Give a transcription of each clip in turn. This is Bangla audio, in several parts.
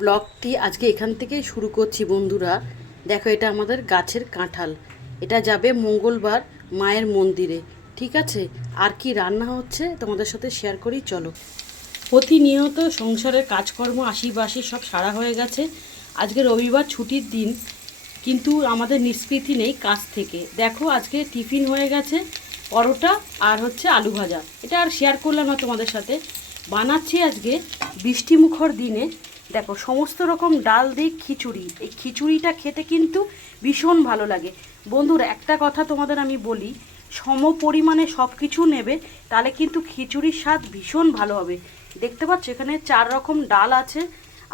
ব্লগটি আজকে এখান থেকে শুরু করছি বন্ধুরা। দেখো, এটা আমাদের গাছের কাঁঠাল। এটা যাবে মঙ্গলবার মায়ের মন্দিরে। ঠিক আছে, আর কি রান্না হচ্ছে তোমাদের সাথে শেয়ার করি, চলো। প্রতিনিয়ত সংসারের কাজকর্ম আশিবাসি সব সারা হয়ে গেছে। আজকে রবিবার ছুটির দিন, কিন্তু আমাদের নিষ্কৃতি নেই কাজ থেকে। দেখো, আজকে টিফিন হয়ে গেছে পরোটা আর হচ্ছে আলু ভাজা। এটা আর শেয়ার করলাম না তোমাদের সাথে। বানাচ্ছি আজকে বৃষ্টিমুখর দিনে। দেখো, সমস্ত রকম ডাল দিয়ে খিচুড়ি। এই খিচুড়িটা খেতে কিন্তু ভীষণ ভালো লাগে বন্ধুরা। একটা কথা তোমাদের আমি বলি, সম পরিমাণে সব কিছু নেবে, তাহলে কিন্তু খিচুড়ির স্বাদ ভীষণ ভালো হবে। দেখতে পাচ্ছ এখানে 4 রকম ডাল আছে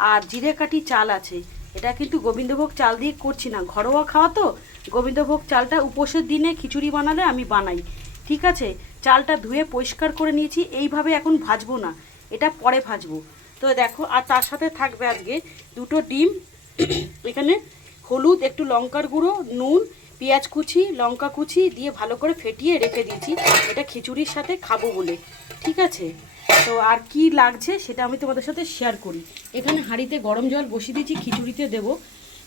আর জিরে কাঠি চাল আছে। এটা কিন্তু গোবিন্দভোগ চাল দিয়ে করছি না, ঘরোয়া খাওয়া তো। গোবিন্দভোগ চালটা উপোসের দিনে খিচুড়ি বানালে আমি বানাই। ঠিক আছে, চালটা ধুয়ে পরিষ্কার করে নিয়েছি। এইভাবে এখন ভাজবো না, এটা পরে ভাজবো। তো দেখো, আর তার সাথে থাকবে আজকে 2টো ডিম, এখানে হলুদ, একটু লঙ্কার গুঁড়ো, নুন, পেঁয়াজ কুচি, লঙ্কা কুচি দিয়ে ভালো করে ফেটিয়ে রেখে দিয়েছি। এটা খিচুড়ির সাথে খাবো বলে। ঠিক আছে, তো আর কি লাগছে সেটা আমি তোমাদের সাথে শেয়ার করি। এখানে হাঁড়িতে গরম জল বসিয়ে দিয়েছি, খিচুড়িতে দেব।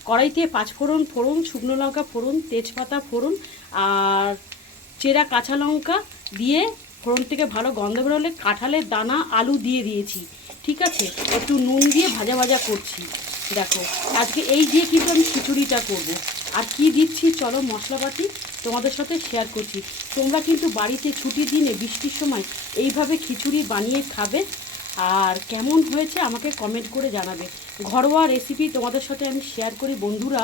কড়াইতে 5 ফোড়ন, শুকনো লঙ্কা ফোড়ন, তেজপাতা ফোড়ন আর চেরা কাঁচা লঙ্কা দিয়ে ফোড়ন থেকে ভালো গন্ধ বেরোলে কাঁঠালের দানা, আলু দিয়ে দিয়েছি। ঠিক আছে, একটু নুন দিয়ে ভাজা ভাজা করছি। দেখো, আজকে এই দিয়ে কিন্তু আমি খিচুড়িটা করব। আর কি দিচ্ছি চলো মশলাপাতি তোমাদের সাথে শেয়ার করছি। তোমরা কিন্তু বাড়িতে ছুটির দিনে বৃষ্টির সময় এইভাবে খিচুড়ি বানিয়ে খাবে, আর কেমন হয়েছে আমাকে কমেন্ট করে জানাবে। ঘরোয়া রেসিপি তোমাদের সাথে আমি শেয়ার করি বন্ধুরা,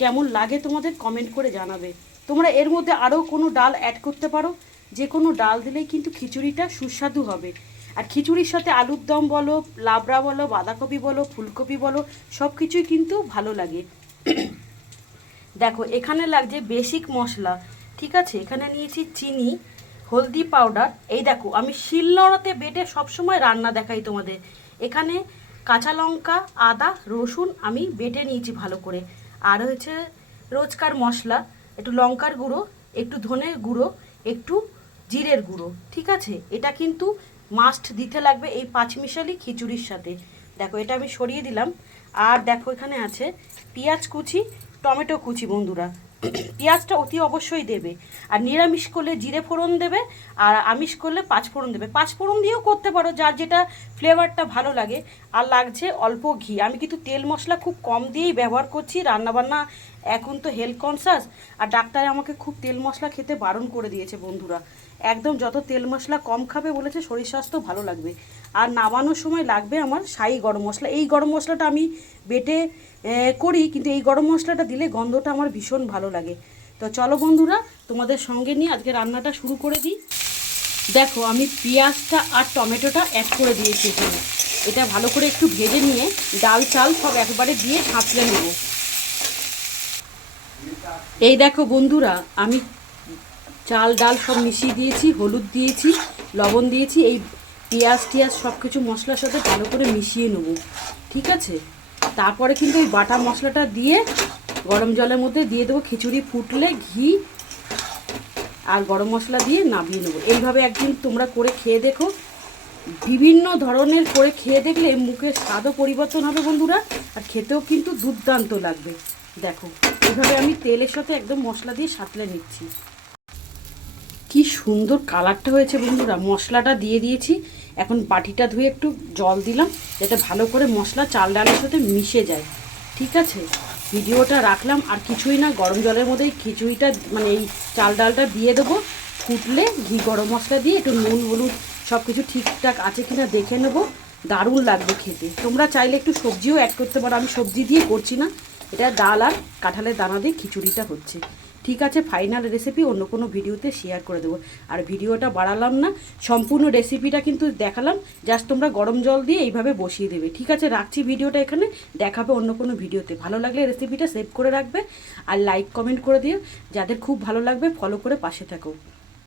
কেমন লাগে তোমাদের কমেন্ট করে জানাবে। তোমরা এর মধ্যে আরও কোনো ডাল অ্যাড করতে পারো, যে কোনো ডাল দিলেই কিন্তু খিচুড়িটা সুস্বাদু হবে। আর খিচুড়ির সাথে আলুর দম বলো, লাবড়া বলো, বাঁধাকপি বলো, ফুলকপি বলো, সব কিছুই কিন্তু ভালো লাগে। দেখো, এখানে লাগছে বেসিক মশলা। ঠিক আছে, এখানে নিয়েছি চিনি, হলদি পাউডার। এই দেখো, আমি শিলনোড়াতে বেটে সবসময় রান্না দেখাই তোমাদের। এখানে কাঁচা লঙ্কা, আদা, রসুন আমি বেটে নিয়েছি ভালো করে। আর হচ্ছে রোজকার মশলা, একটু লঙ্কার গুঁড়ো, একটু ধনের গুঁড়ো, একটু জিরের গুঁড়ো। ঠিক আছে, এটা কিন্তু মাস্ট দিতে লাগবে এই পাঁচমিশালি খিচুড়ির সাথে। দেখো, এটা আমি সরিয়ে দিলাম। আর দেখো, এখানে আছে পেঁয়াজ কুচি, টমেটো কুচি বন্ধুরা। পেঁয়াজটা অতি অবশ্যই দেবে। আর নিরামিষ করলে জিরে ফোড়ন দেবে, আর আমিষ করলে 5 ফোড়ন দেবে। 5 ফোড়ন দিয়েও করতে পারো, যার যেটা ফ্লেভারটা ভালো লাগে। আর লাগছে অল্প ঘি। আমি কিন্তু তেল মশলা খুব কম দিয়েই ব্যবহার করছি রান্নাবান্না। এখন তো হেলথ কনসাস, আর ডাক্তার আমাকে খুব তেল মশলা খেতে বারণ করে দিয়েছে বন্ধুরা। একদম যত তেল মশলা কম খাবে বলেছে, শরীর স্বাস্থ্য ভালো লাগবে। আর নামানোর সময় লাগবে আমার শাহি গরম মশলা। এই গরম মশলাটা আমি বেটে করি, কিন্তু এই গরম মশলাটা দিলে গন্ধটা আমার ভীষণ ভালো লাগে। তো চলো বন্ধুরা, তোমাদের সঙ্গে নিয়ে আজকে রান্নাটা শুরু করে দিই। দেখো, আমি পেঁয়াজটা আর টমেটোটা অ্যাড করে দিয়েছি এখানে। এটা ভালো করে একটু ভেজে নিয়ে ডাল চাল সব একবারে দিয়ে সাঁতলে নেব। এই দেখো বন্ধুরা, আমি চাল ডাল সব মিশিয়ে দিয়েছি, হলুদ দিয়েছি, লবণ দিয়েছি। এই পেঁয়াজ টিয়াজ সব কিছু মশলার সাথে ভালো করে মিশিয়ে নেব। ঠিক আছে, তারপরে কিন্তু এই বাটা মশলাটা দিয়ে গরম জলের মধ্যে দিয়ে দেবো। খিচুড়ি ফুটলে ঘি আর গরম মশলা দিয়ে নামিয়ে নেবো। এইভাবে একদিন তোমরা করে খেয়ে দেখো। বিভিন্ন ধরনের করে খেয়ে দেখলে মুখের স্বাদও পরিবর্তন হবে বন্ধুরা, আর খেতেও কিন্তু দুর্দান্ত লাগবে। দেখো, এইভাবে আমি তেলের সাথে একদম মশলা দিয়ে সাঁতলে নিচ্ছি। কি সুন্দর কালারটা হয়েছে বন্ধুরা। মশলাটা দিয়ে দিয়েছি, এখন বাটিটা ধুয়ে একটু জল দিলাম, যাতে ভালো করে মশলা চাল ডালের সাথে মিশে যায়। ঠিক আছে, ভিডিওটা রাখলাম। আর কিছুই না, গরম জলের মধ্যে খিচুড়িটা মানে এই চাল ডালটা দিয়ে দেবো। ফুটলে ঘি গরম মশলা দিয়ে একটু নুন হলুদ সব কিছু ঠিকঠাক আছে কিনা দেখে নেবো। দারুণ লাগবে খেতে। তোমরা চাইলে একটু সবজিও অ্যাড করতে পারো, আমি সবজি দিয়ে করছি না। এটা ডাল আর কাঁঠালের দানা দিয়ে খিচুড়িটা হচ্ছে। ঠিক আছে, ফাইনাল রেসিপি অন্য কোনো ভিডিওতে শেয়ার করে দেবো। আর ভিডিওটা বাড়ালাম না, সম্পূর্ণ রেসিপিটা কিন্তু দেখালাম। জাস্ট তোমরা গরম জল দিয়ে এইভাবে বসিয়ে দেবে। ঠিক আছে, রাখছি ভিডিওটা এখানে, দেখাবে অন্য কোনো ভিডিওতে। ভালো লাগলে রেসিপিটা সেভ করে রাখবে আর লাইক কমেন্ট করে দিও। যাদের খুব ভালো লাগবে ফলো করে পাশে থাকো।